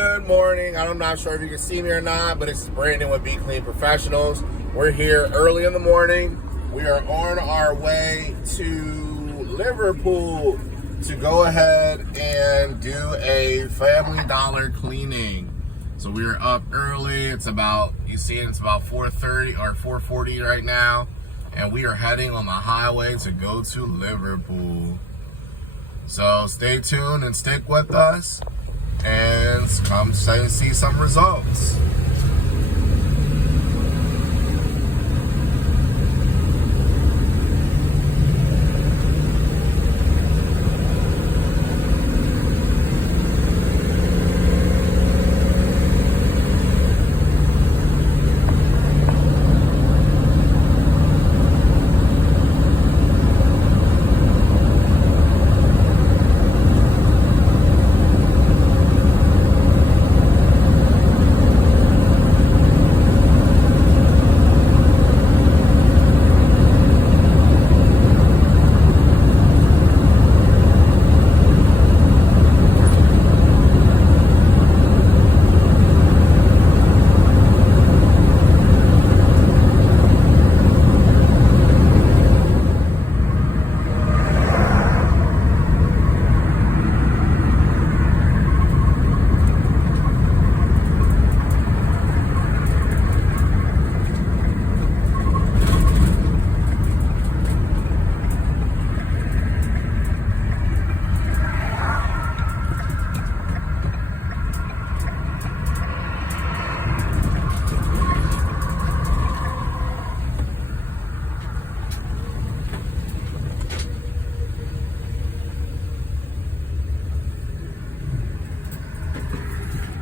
Good morning. I'm not sure if you can see me or not, but it's Brandon with Be Clean Professionals. We're here early in the morning. We are on our way to Liverpool to go ahead and do a Family Dollar cleaning. So we are up early. It's about, you see it, it's about 4:30 or 4:40 right now. And we are heading on the highway to go to Liverpool. So stay tuned and stick with us and come see some results.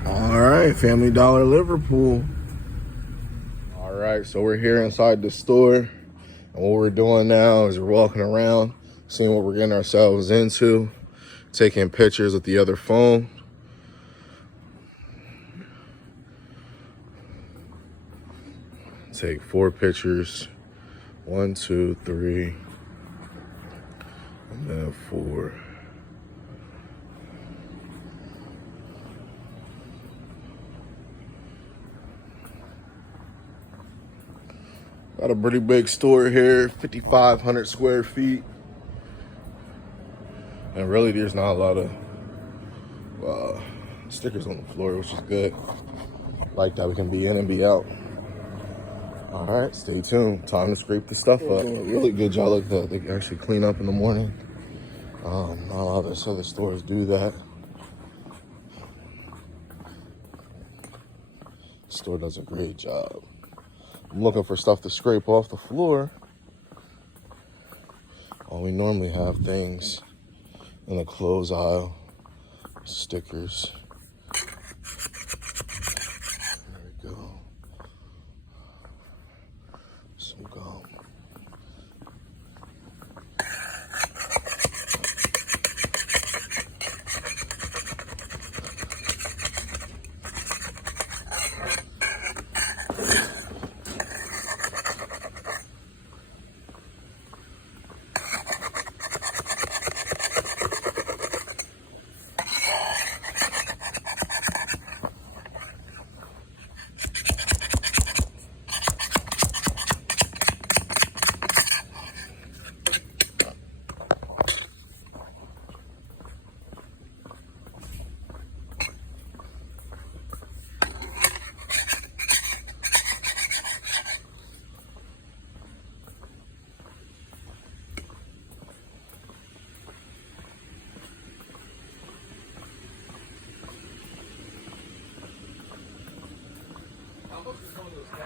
All right, Family Dollar Liverpool. All right, so we're here inside the store, and what we're doing now is we're walking around, seeing what we're getting ourselves into, taking pictures with the other phone. Take 4 pictures, 1, 2, 3, and then 4. Got a pretty big store here, 5,500 square feet. And really there's not a lot of stickers on the floor, which is good. Like that we can be in and be out. All right, stay tuned. Time to scrape the stuff up. Really good job. Look that they actually clean up in the morning. Not a lot of other stores do that. The store does a great job. I'm looking for stuff to scrape off the floor. We normally have things in the clothes aisle, stickers. There we go. Some gum.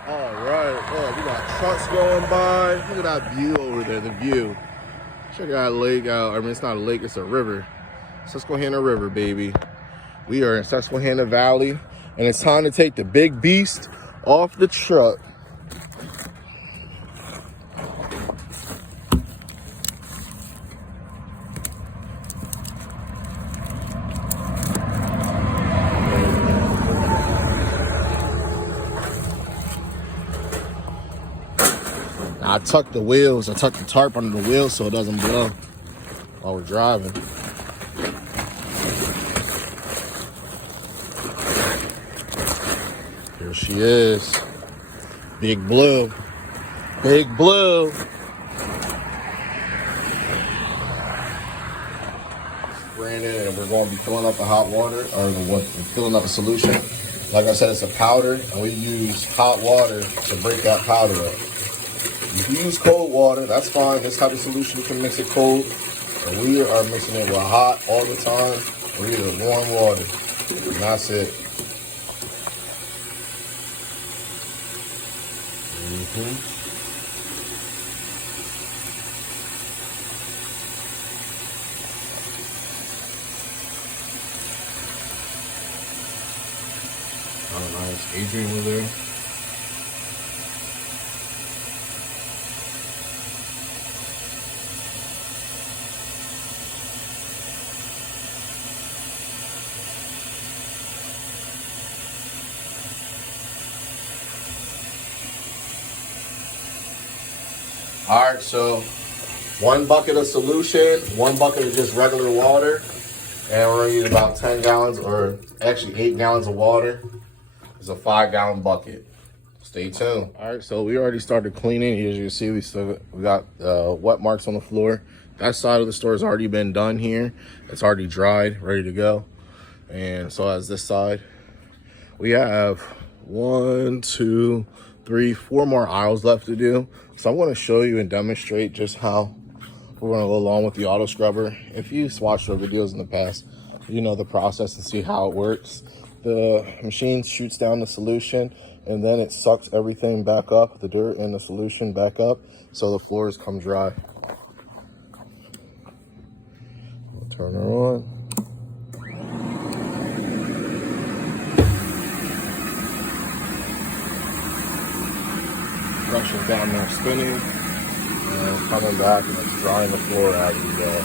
All right, oh, we got trucks going by. Look at that view over there, the view. Check that lake out. I mean, it's not a lake, it's a river. Susquehanna River, baby. We are in Susquehanna Valley, and it's time to take the big beast off the truck. I tucked the wheels, I tucked the tarp under the wheels so it doesn't blow while we're driving. Here she is. Big Blue. Big Blue. Brandon, and we're going to be filling up the hot water, or filling up the solution. Like I said, it's a powder, and we use hot water to break that powder up. You can use cold water, that's fine. This type of solution, you can mix it cold. And we are mixing it with hot all the time, or either warm water. And that's it. Oh, nice. Adrian was there. All right, so 1 bucket of solution, 1 bucket of just regular water, and we're gonna use about 10 gallons, or actually 8 gallons of water. It's a 5-gallon bucket. Stay tuned. All right, so we already started cleaning. As you can see, we got wet marks on the floor. That side of the store has already been done here. It's already dried, ready to go. And so as this side, we have 1, 2, 3, 4 more aisles left to do. So I'm going to show you and demonstrate just how we're going to go along with the auto scrubber. If you've watched our videos in the past, you know the process and see how it works. The machine shoots down the solution, and then it sucks everything back up, the dirt and the solution back up, so the floors come dry. We'll turn her on. Brushing down there, spinning, and coming back, and it's drying the floor as we go.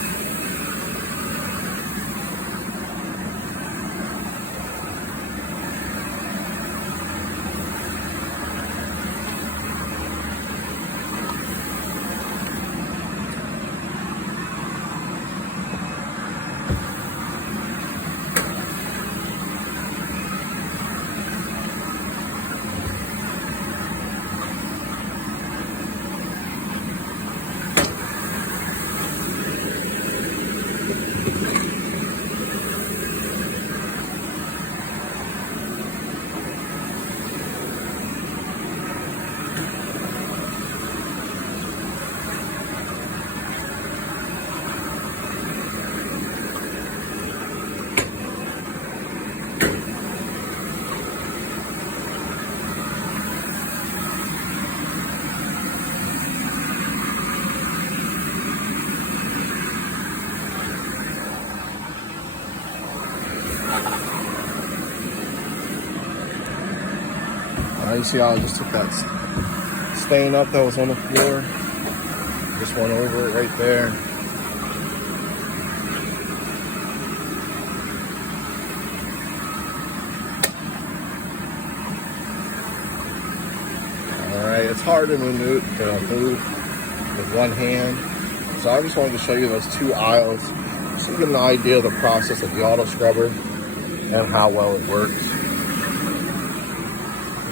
You see how I just took that stain up that was on the floor, just went over it right there. All right, it's hard to move with one hand, so I just wanted to show you those 2 aisles so you get an idea of the process of the auto scrubber and how well it works.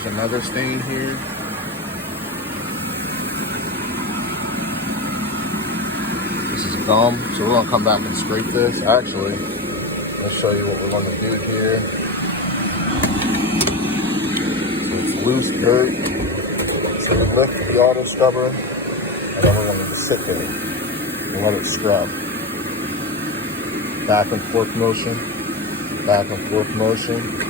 Another stain here. This is gum, so we're gonna come back and scrape this. Actually, let's show you what we're gonna do here. So it's loose dirt. So we lift the auto scrubber, and then we're gonna just sit there and let it scrub. Back and forth motion, back and forth motion.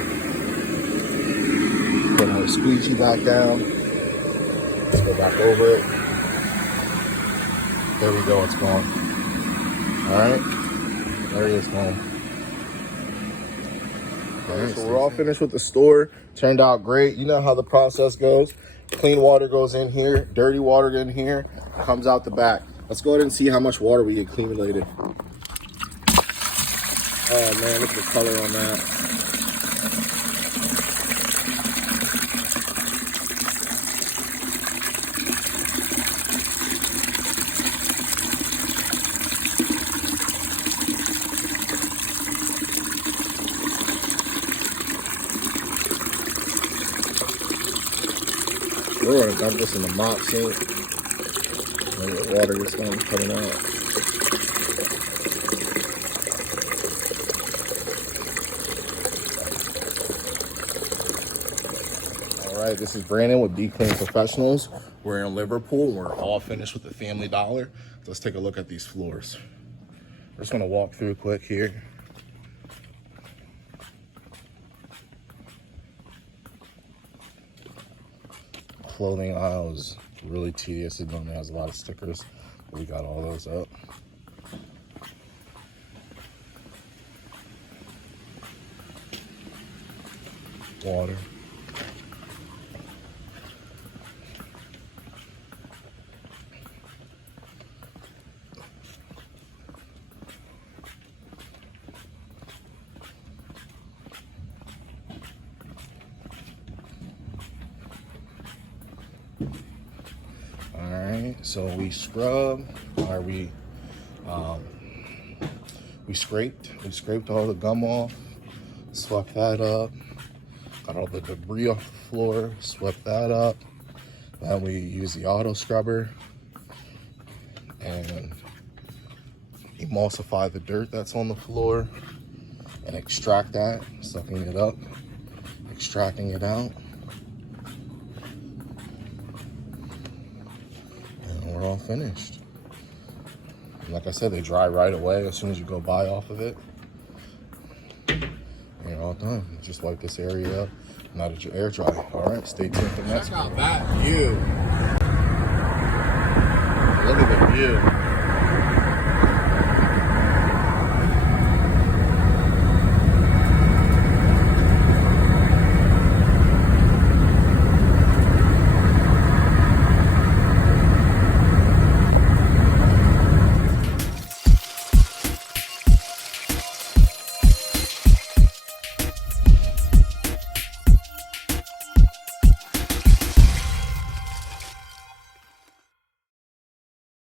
Put our squeegee back down. Let's go back over it. There we go, it's gone. Alright, there it is gone. Alright, so we're all finished with the store. Turned out great. You know how the process goes. Clean water goes in here, dirty water in here, comes out the back. Let's go ahead and see how much water we accumulated. Oh man, look at the color on that. We're gonna dump this in the mop sink. And the water is going to be coming out. All right, this is Brandon with Be Clean Professionals. We're in Liverpool. We're all finished with the Family Dollar. Let's take a look at these floors. We're just gonna walk through quick here. Clothing aisle is really tedious. It normally has a lot of stickers, but we got all those up. Water. Alright, so we scrub, or we scraped all the gum off, swept that up, got all the debris off the floor, swept that up. Then we use the auto scrubber and emulsify the dirt that's on the floor and extract that, sucking it up, extracting it out. We're all finished. And like I said, they dry right away as soon as you go by off of it. And you're all done. Just wipe this area up. Now that you're air dry. All right, stay tuned for the next one. Check out that view. Look at the view.